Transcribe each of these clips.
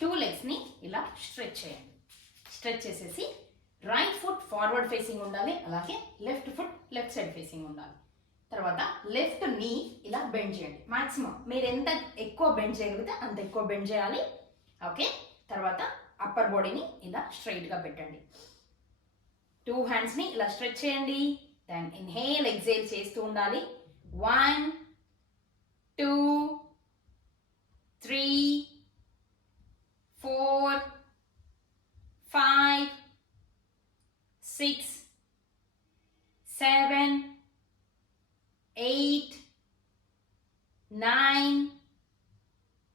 2 లెగ్స్ని ఇలా స్ట్రెచ్ చేయండి. స్ట్రెచ్ చేసేసి రైట్ ఫుట్ ఫార్వర్డ్ ఫేసింగ్ ఉండాలి, అలాగే left foot left side facing ఉండాలి. తర్వాత లెఫ్ట్ నీ ఇలా బెండ్ చేయండి. మాక్సిమం మీరు ఎంత ఎక్కువ బెండ్ చేయగలిగితే అంత ఎక్కువ బెండ్ చేయాలి. ఓకే, తర్వాత అప్పర్ బాడీని ఇలా స్ట్రైట్గా పెట్టండి. 2 హ్యాండ్స్ని ఇలా స్ట్రెచ్ చేయండి. దెన్ ఇన్హేల్ ఎక్సేల్ చేస్తూ ఉండాలి. 1 2 3 4 5 6 7 8 9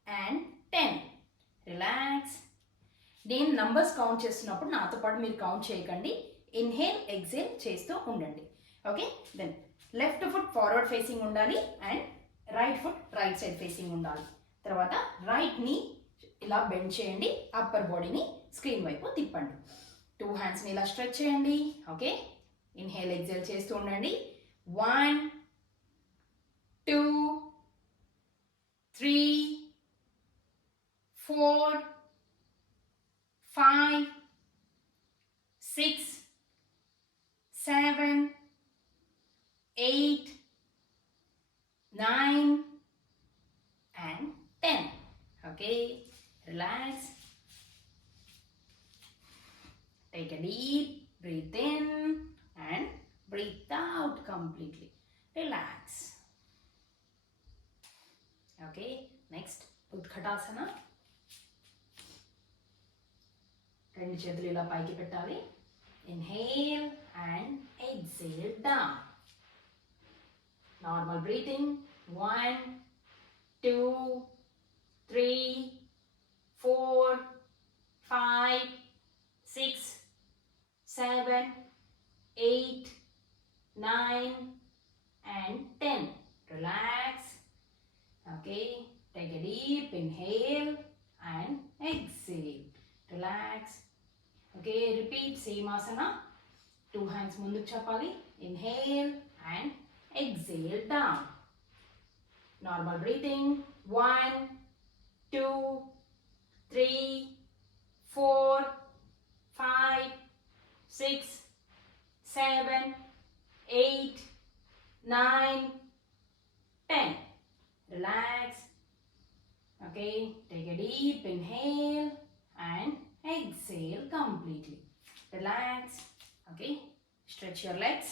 and 10. రిలాక్స్. నేను నంబర్స్ కౌంట్ చేస్తున్నప్పుడు నాతో పాటు మీరు కౌంట్ చేయకండి. ఇన్హేల్ ఎక్సేల్ చేస్తూ ఉండండి. Okay, then left foot forward facing ఉండాలి and right foot right side facing ఉండాలి. తర్వాత రైట్ ని ఇలా బెండ్ చేయండి. అప్పర్ బాడీని స్క్రీన్ వైపు తిప్పండి. 2 హ్యాండ్స్ని ఇలా స్ట్రెచ్ చేయండి. ఓకే, ఇన్హేల్ ఎక్సేల్ చేస్తూ ఉండండి. 1 2 3 4 5 6 7 8 9 and 10. Okay, relax. Take a deep breath in and breathe out completely. Relax. Okay, next ఉత్కటాసన. 2 చేతులు ఇలా పైకి పెట్టాలి. Inhale and exhale down. Normal breathing. 1 2 3 4 5 6 7 8 9 and 10. Relax. Okay, take a deep inhale and exhale. Relax. Okay, repeat same asana. 2 hands munduku chapali. Inhale and exhale down. Normal breathing. 1 2 3 4 5 6 7 8 9 10. Relax. Okay, take a deep inhale and exhale completely. Relax. Okay, stretch your legs.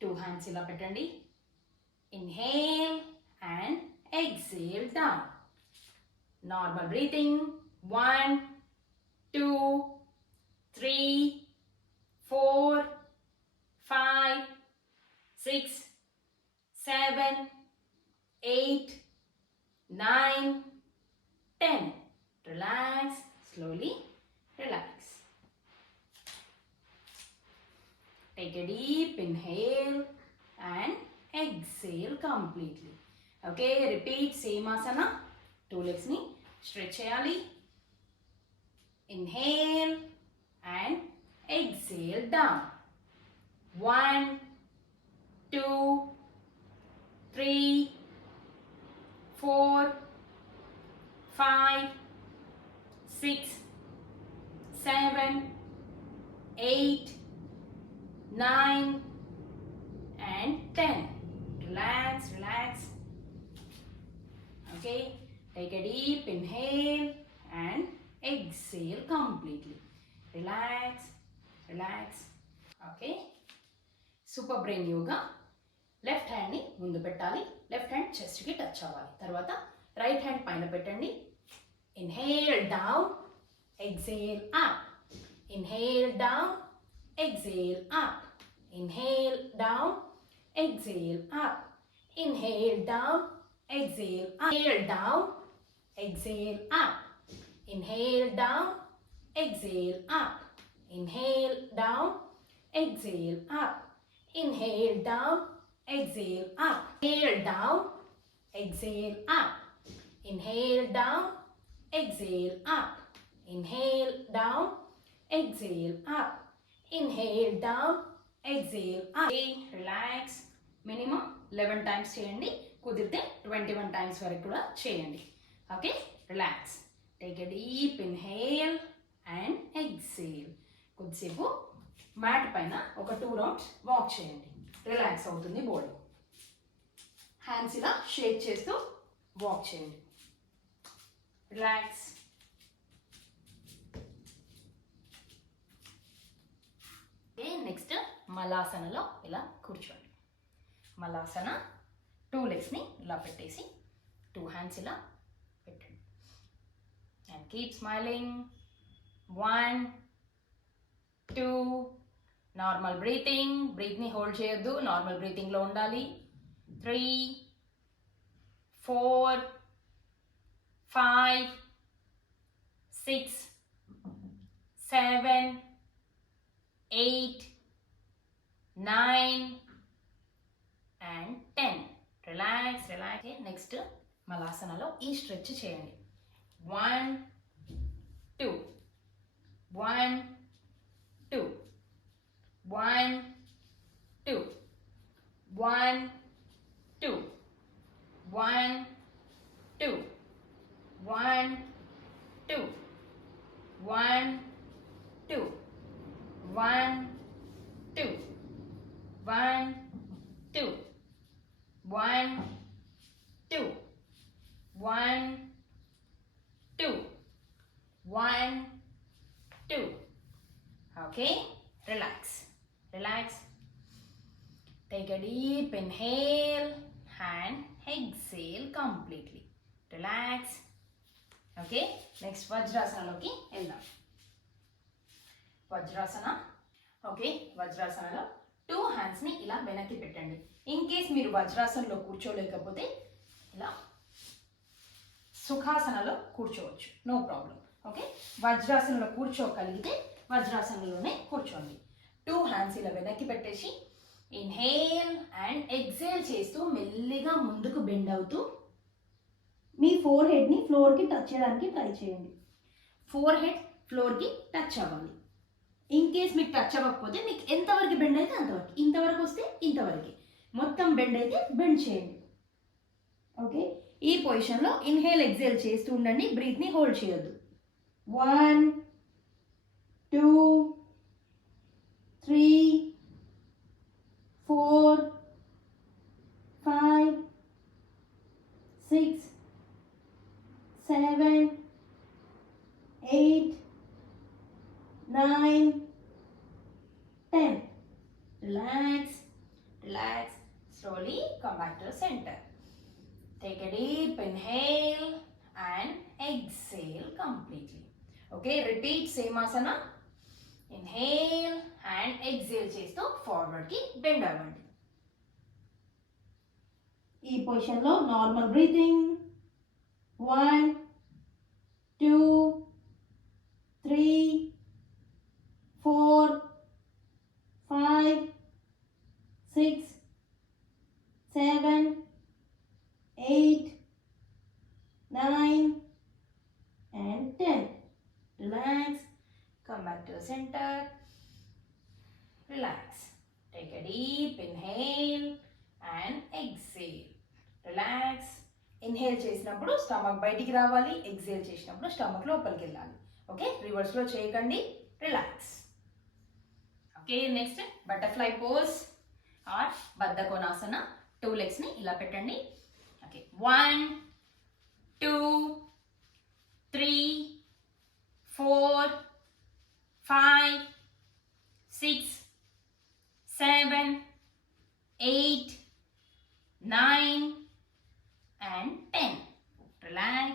2 hands ila pettandi. Inhale and exhale down. Normal breathing. 1 2 3 4 5 6 7 8 9 10. Relax. Slowly relax. Take a deep inhale and exhale completely. Okay, repeat same asana. 2 legs ni stretch cheyali. Inhale and exhale down. 1 2 3 4 5 6 7 8 9 and 10. Relax, relax. Okay, take a deep inhale and exhale completely. Relax, relax. Okay, super brain yoga. Left హ్యాండ్ని ముందు పెట్టాలి. Left hand చెస్ట్కి టచ్ అవ్వాలి. తర్వాత right hand పైన పెట్టండి. Inhale down, exhale up. Inhale down, exhale up. Inhale down, exhale up. Inhale down, exhale up. Inhale down, exhale up. Inhale down, exhale up. Inhale down, exhale up. Inhale down, exhale up. Inhale down, exhale up. Inhale down, exhale up. Inhale down, exhale up. Inhale down, exhale up. Okay, relax. Minimum 11 times చేయండి. కుదిరితే 21 times వరకు కూడా చేయండి. Okay, relax. Take a deep inhale and exhale. కొద్దిసేపు మ్యాట్ పైన ఒక 2 rounds walk చేయండి. రిలాక్స్ అవుతుంది బాడీ. హ్యాండ్స్ ఇలా షేక్ చేస్తూ వాక్ చేయండి. రిలాక్స్. నెక్స్ట్ మలాసనలో ఇలా కూర్చోండి. మలాసన 2 లెగ్స్ని ఇలా పెట్టేసి 2 హ్యాండ్స్ ఇలా పెట్టండి. And keep smiling. 1 2. Normal breathing. బ్రీత్ని హోల్డ్ చేయొద్దు, నార్మల్ బ్రీతింగ్లో ఉండాలి. 3 4 5 6 7 8 9 and 10. రిలాక్స్. నెక్స్ట్ మలాసనలో ఈ స్ట్రెచ్ చేయండి. 1 2 1 2 1 2 1 2 1 2 1 2 1 2 1 2 1 2 1 2 1 2 1 2. Okay, relax. Take a deep inhale and exhale completely. Relax. Okay, next వజ్రాసనలోకి వెళ్దాం. వజ్రాసన. ఓకే, వజ్రాసనలో 2 హ్యాండ్స్ని ఇలా వెనక్కి పెట్టండి. ఇన్ కేస్ మీరు వజ్రాసనలో కూర్చోలేకపోతే ఇలా సుఖాసనలో కూర్చోవచ్చు, నో ప్రాబ్లం. ఓకే, వజ్రాసనలో కూర్చోగలిగితే వజ్రాసనలోనే కూర్చోండి. 2 హ్యాండ్స్ ఇలా వెనక్కి పెట్టేసి ఇన్హేల్ అండ్ ఎక్సేల్ చేస్తూ మెల్లిగా ముందుకు బెండ్ అవుతూ మీ ఫోర్ హెడ్ని ఫ్లోర్కి టచ్ చేయడానికి ట్రై చేయండి. ఫోర్ హెడ్ ఫ్లోర్కి టచ్ అవ్వాలి. ఇన్ కేస్ మీకు టచ్ అవ్వకపోతే మీకు ఎంతవరకు బెండ్ అయితే అంతవరకు, ఇంతవరకు వస్తే ఇంతవరకు, మొత్తం బెండ్ అయితే బెండ్ చేయండి. ఓకే, ఈ పొజిషన్లో ఇన్హేల్ ఎక్సేల్ చేస్తూ ఉండండి. బ్రీత్ని హోల్డ్ చేయొద్దు. 1 2 3 4 5 6 7 8 9 10. Relax. Slowly come back to the center. Take a deep inhale and exhale completely. Okay, repeat same asana. Inhale and exhale చేస్తూ ఫార్వర్డ్ కి బెండ్ అవ్వండి. ఈ పొజిషన్ లో normal breathing. 1 2 3 4 5 6 7 8 9 and 10. Relax. Come back to the center. Relax. Take a deep inhale and exhale. Relax. Inhale చేసినప్పుడు స్టమక్ బయటికి రావాలి, ఎక్సేల్ చేసినప్పుడు స్టమక్ లోపలికి వెళ్ళాలి. ఓకే, రివర్స్లో చేయకండి. Relax. Okay, next butterfly pose or బద్ధకోనాసన. 2 లెగ్స్ని ఇలా పెట్టండి. Okay, 1 2 3 4 5 6 7 8 9 and 10. Relax.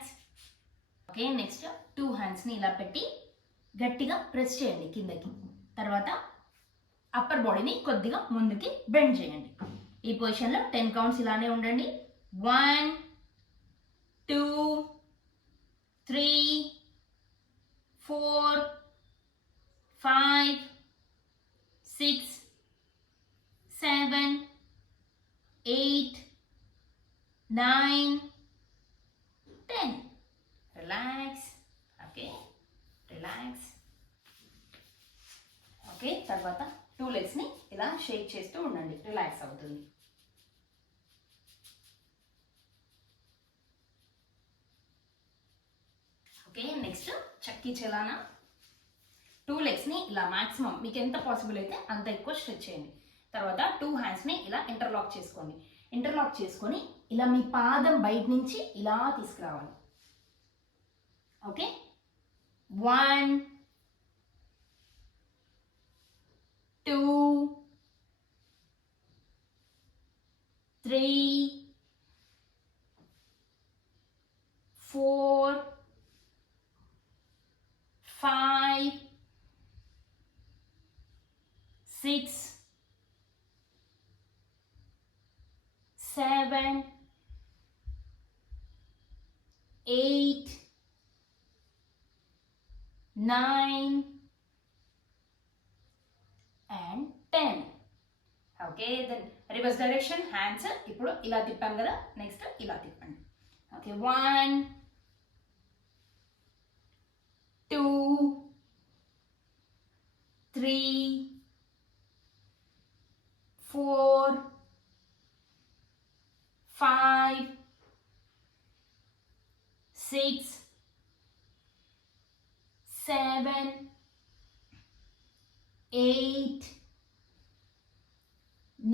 Okay, next 2 హ్యాండ్స్ని ఇలా పెట్టి గట్టిగా ప్రెస్ చేయండి కిందకి. తర్వాత అప్పర్ బాడీని కొద్దిగా ముందుకి బెండ్ చేయండి. ఈ పొజిషన్లో 10 కౌంట్స్ ఇలానే ఉండండి. 1 2 3 4 5 6 7 8 9 10. Relax. Okay, relax. ఓకే, తర్వాత 2 లెగ్స్ని ఇలా షేక్ చేస్తూ ఉండండి. రిలాక్స్ అవుతుంది. నెక్స్ట్ చక్కీ చలానా. 2 లెగ్స్ని ఇలా మ్యాక్సిమం మీకు ఎంత పాసిబుల్ అయితే అంత ఎక్కువ స్ట్రెచ్ చేయండి. తర్వాత 2 హ్యాండ్స్ని ఇలా ఇంటర్లాక్ చేసుకోండి. ఇంటర్లాక్ చేసుకొని ఇలా మీ పాదం బయట నుంచి ఇలా తీసుకురావాలి. ఓకే, 1 2 3 4 5 6 7 8 9 and 10. Okay, then reverse direction hands ఇప్పుడు ఇలా తిప్పాం కదా, నెక్స్ట్ ఇలా తిప్పండి. Okay, 1 2 3 4 5 6 7 8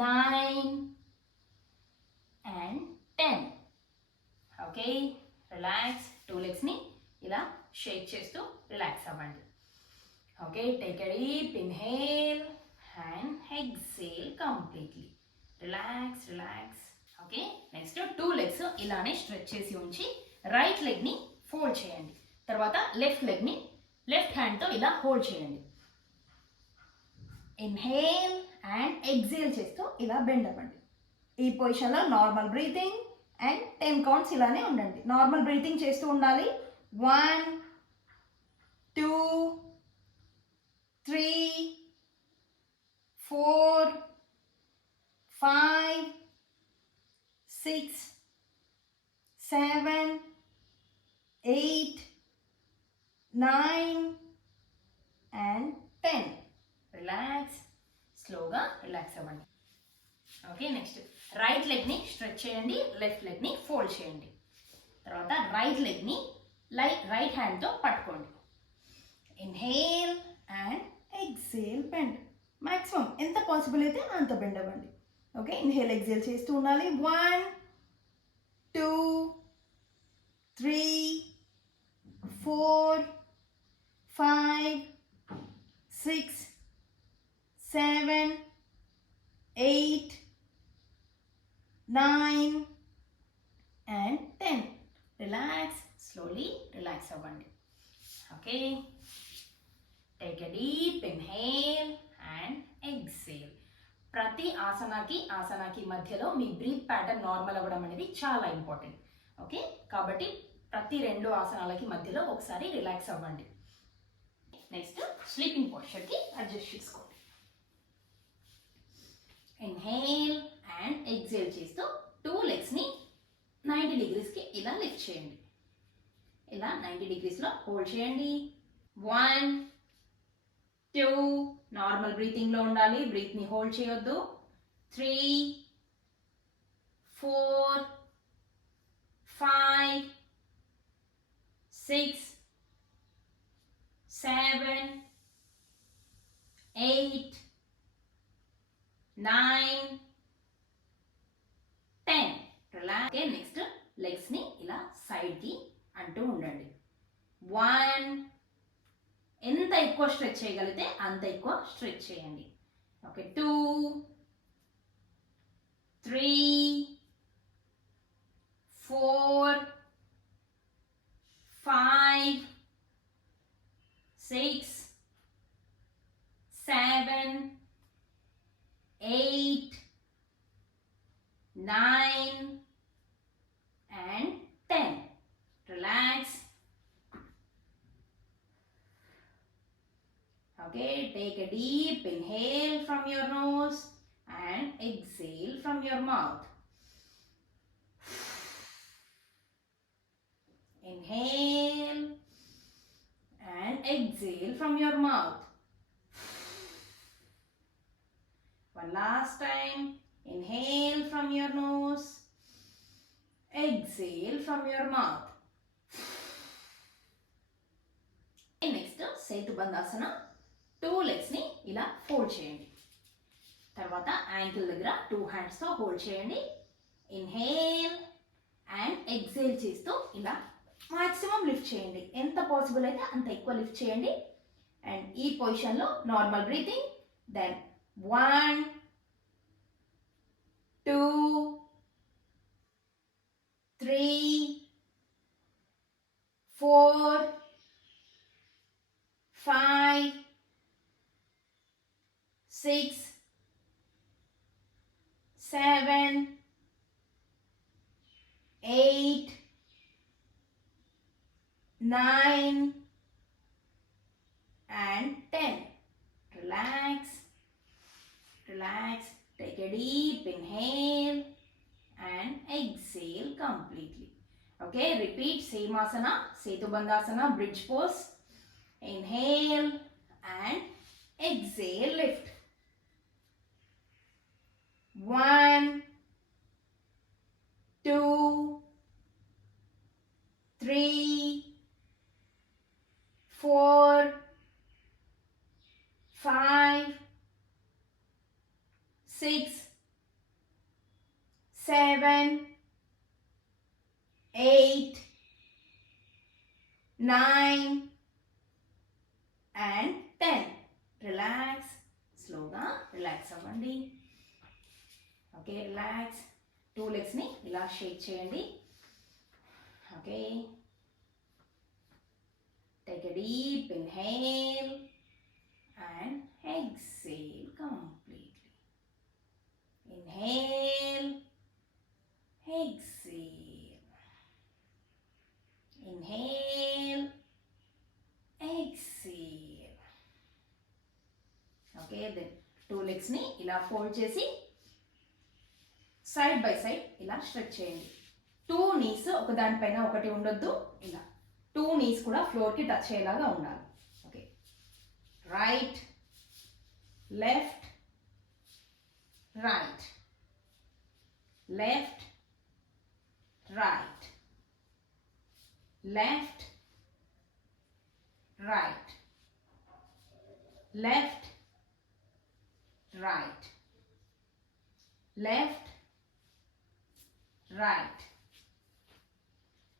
9 and 10. Okay, relax. 2 లెగ్స్ని ఇలా షేక్ చేస్తూ రిలాక్స్ అవ్వండి. Okay, take a deep inhale and exhale completely. Relax relax. Okay, next 2 లెగ్స్ ఇలానే స్ట్రెచ్ చేసి ఉంచి రైట్ లెగ్ని ఫోల్డ్ చేయండి. తర్వాత లెఫ్ట్ లెగ్ని లెఫ్ట్ హ్యాండ్తో ఇలా హోల్డ్ చేయండి. ఇన్హేల్ అండ్ ఎక్సేల్ చేస్తూ ఇలా బెండ్ అవ్వండి. ఈ పొజిషన్లో నార్మల్ బ్రీతింగ్ అండ్ 10 కౌంట్స్ ఇలానే ఉండండి. నార్మల్ బ్రీతింగ్ చేస్తూ ఉండాలి. 1 2 3 4 5 6 7 8 9 and 10. రిలాక్స్. స్లోగా రిలాక్స్ అవ్వండి. ఓకే, నెక్స్ట్ రైట్ లెగ్ని స్ట్రెచ్ చేయండి, లెఫ్ట్ లెగ్ని ఫోల్డ్ చేయండి. తర్వాత రైట్ లెగ్ని రైట్ హ్యాండ్తో పట్టుకోండి. Inhale and exhale bend. Maximum ఎంత పాసిబుల్ అయితే అంత బెండ్ అవ్వండి. ఓకే, ఇన్హేల్ ఎక్సేల్ చేస్తూ ఉండాలి. 1 2 3 4 5 6 7 8 9 and 10. రిలాక్స్. స్లోలీ రిలాక్స్ అవ్వండి. Okay, take a deep inhale and exhale. ప్రతి ఆసనాకి మధ్యలో మీ బ్రీత్ ప్యాటర్న్ నార్మల్ అవ్వడం అనేది చాలా ఇంపార్టెంట్. ఓకే, కాబట్టి ప్రతి 2 ఆసనాలకి మధ్యలో ఒకసారి రిలాక్స్ అవ్వండి. నెక్స్ట్ స్లీపింగ్ పోస్చర్కి అడ్జస్ట్ చేసుకోండి. ఇన్హేల్ అండ్ ఎక్సేల్ చేస్తూ 2 లెగ్స్ని 90 degreesకి ఇలా లిఫ్ట్ చేయండి. ఇలా 90 degreesలో హోల్డ్ చేయండి. 1 2 నార్మల్ బ్రీతింగ్లో ఉండాలి, బ్రీత్ని హోల్డ్ చేయొద్దు. 3 4 5 6 7 8 9 10. రిలాక్స్. ఓకే, నెక్స్ట్ లెగ్స్ని ఇలా సైడ్కి అంటూ ఉండండి. 1 ఎంత ఎక్కువ స్ట్రెచ్ చేయగలిగితే అంత ఎక్కువ స్ట్రెచ్ చేయండి. ఓకే, 2 3 4 5 6 7 8 9 and 10. Relax. Okay, take a deep inhale from your nose and exhale from your mouth. Inhale and exhale from your mouth. One last time. Inhale from your nose. Exhale from your mouth. సేతుబంధాసన. 2 లెగ్స్ని ఇలా ఫోల్డ్ చేయండి. తర్వాత యాంకిల్ దగ్గర 2 హ్యాండ్స్తో హోల్డ్ చేయండి. Inhale and exhale చేస్తూ ఇలా మాక్సిమం లిఫ్ట్ చేయండి. ఎంత పాసిబుల్ అయితే అంత ఎక్కువ లిఫ్ట్ చేయండి. అండ్ ఈ పొజిషన్లో normal breathing. Then 1 2 3 4 5 6 7 8 9 and 10. Relax, relax. Take a deep inhale and exhale completely. Okay, repeat same asana, Setubandhasana, bridge pose. Inhale and exhale, lift. 1 2 3 4 5 6 7 8 9 and 10. Relax. Slow down. Relax అవ్వండి. Okay, relax. 2 లెగ్స్ని ఇలా షేక్ చేయండి. Okay, take a deep inhale and exhale completely. Inhale, exhale. Inhale, exhale. Okay, then 2 లెగ్స్ని ఇలా ఫోల్డ్ చేసి side by side ఇలా స్ట్రెచ్ చేయండి. 2 నీస్ ఒకదానిపైన ఒకటి ఉండొద్దు. ఇలా 2 నీస్ కూడా ఫ్లోర్కి టచ్ అయ్యేలాగా ఉండాలి. Okay, right left right left right left right left right left right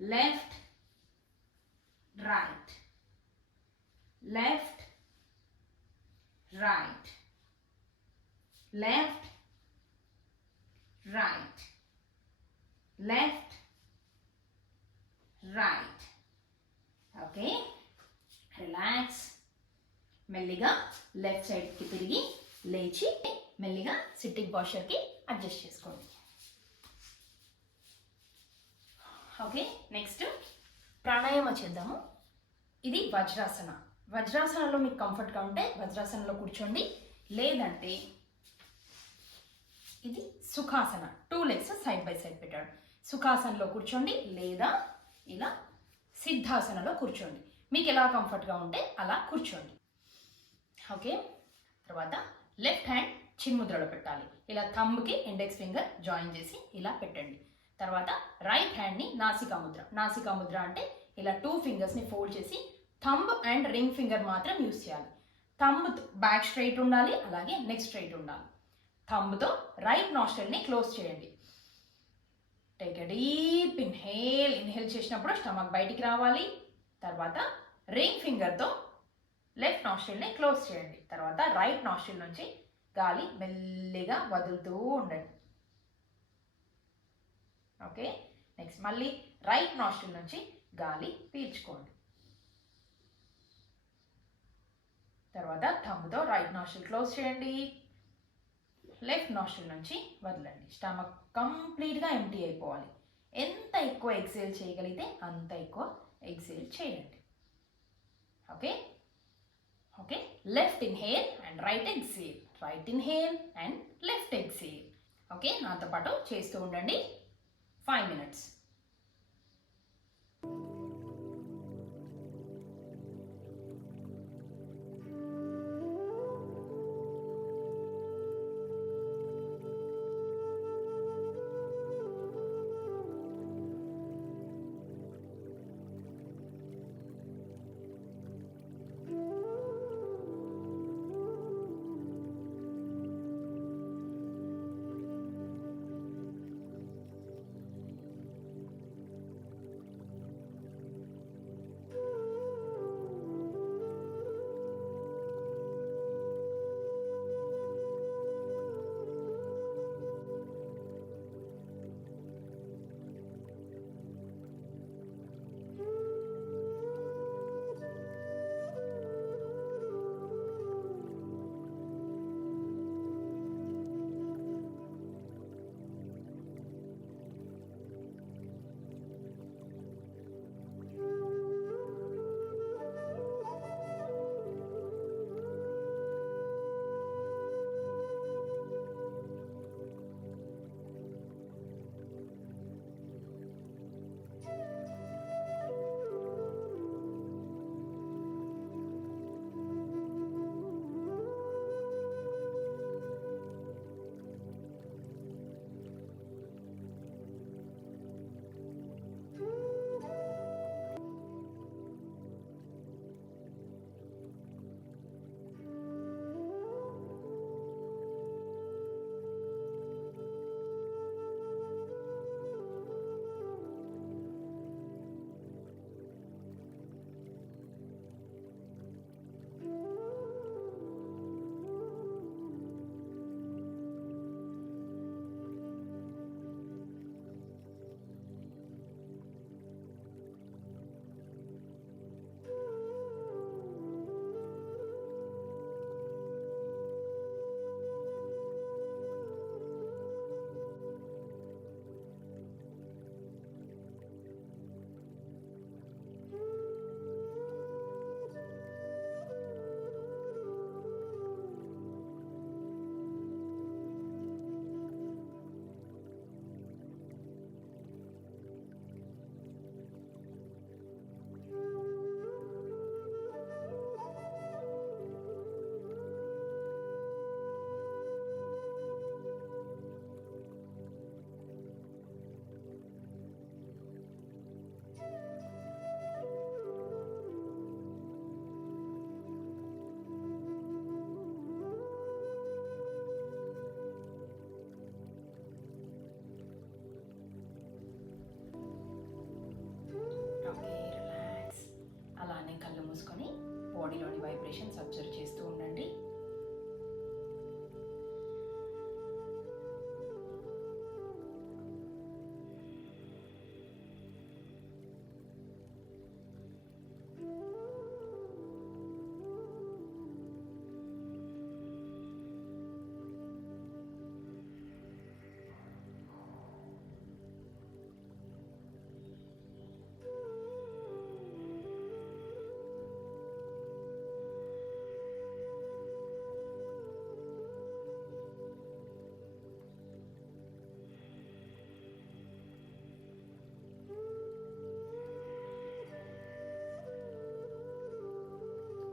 left right left right left right left right. Okay, relax. మెల్లిగా లెఫ్ట్ సైడ్కి తిరిగి లేచి మెల్లిగా సిట్టింగ్ పోస్చర్కి అడ్జస్ట్ చేసుకోండి. ఓకే, నెక్స్ట్ ప్రాణాయామ చేద్దాము. ఇది వజ్రాసన. వజ్రాసనలో మీకు కంఫర్ట్గా ఉంటే వజ్రాసనలో కూర్చోండి, లేదంటే ఇది సుఖాసన. 2 లెగ్స్ సైడ్ బై సైడ్ పెట్టాడు. సుఖాసనలో కూర్చోండి, లేదా ఇలా సిద్ధాసనలో కూర్చోండి. మీకు ఎలా కంఫర్ట్గా ఉంటే అలా కూర్చోండి. ఓకే, తర్వాత లెఫ్ట్ హ్యాండ్ చిన్ముద్రలో పెట్టాలి. ఇలా థంబ్కి ఇండెక్స్ ఫింగర్ జాయిన్ చేసి ఇలా పెట్టండి. తర్వాత రైట్ హ్యాండ్ని నాసికా ముద్ర. నాసికా ముద్ర అంటే ఇలా 2 ఫింగర్స్ని ఫోల్డ్ చేసి థంబ్ అండ్ రింగ్ ఫింగర్ మాత్రం యూస్ చేయాలి. థంబ్ బ్యాక్ స్ట్రైట్ ఉండాలి, అలాగే నెక్ స్ట్రైట్ ఉండాలి. థంబ్తో రైట్ నాస్ట్రిల్ని క్లోజ్ చేయండి. Take a deep inhale. Inhale చేసినప్పుడు స్టమక్ బయటికి రావాలి. తర్వాత రింగ్ ఫింగర్తో లెఫ్ట్ నాస్ట్రిల్ని క్లోజ్ చేయండి. తర్వాత రైట్ నాస్ట్రిల్ నుంచి గాలి మెల్లిగా వదులుతూ ఉండండి. ఓకే, నెక్స్ట్ మళ్ళీ రైట్ నాస్ట్రిల్ నుంచి గాలి పీల్చుకోండి. తర్వాత థంబ్తో రైట్ నాస్ట్రిల్ క్లోజ్ చేయండి. లెఫ్ట్ నాస్ట్రిల్ నుంచి వదలండి. స్టమక్ కంప్లీట్గా ఎంటీ అయిపోవాలి. ఎంత ఎక్కువ ఎక్సేల్ చేయగలిగితే అంత ఎక్కువ ఎక్సేల్ చేయండి. Okay, okay, left inhale and right exhale, right inhale and left exhale. Okay, నాతో పాటు చేస్తూ ఉండండి 5 minutes. మూసుకొని బాడీలోని వైబ్రేషన్స్ అబ్జర్వ్ చేస్తూ ఉండండి.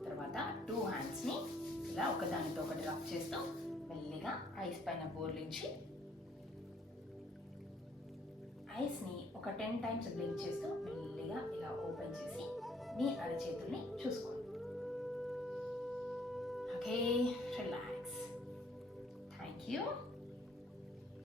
తర్వాత 2 హ్యాండ్స్ని ఇలా ఒకదానితో ఒకటి రబ్ చేస్తూ మెల్లిగా ఐస్ పైన బోర్లించి ఐస్ని ఒక 10 టైమ్స్ బ్లింక్ చేస్తూ మెల్లిగా ఇలా ఓపెన్ చేసి మీ అరచేతుల్ని చూసుకోండి. Okay, relax. Thank you.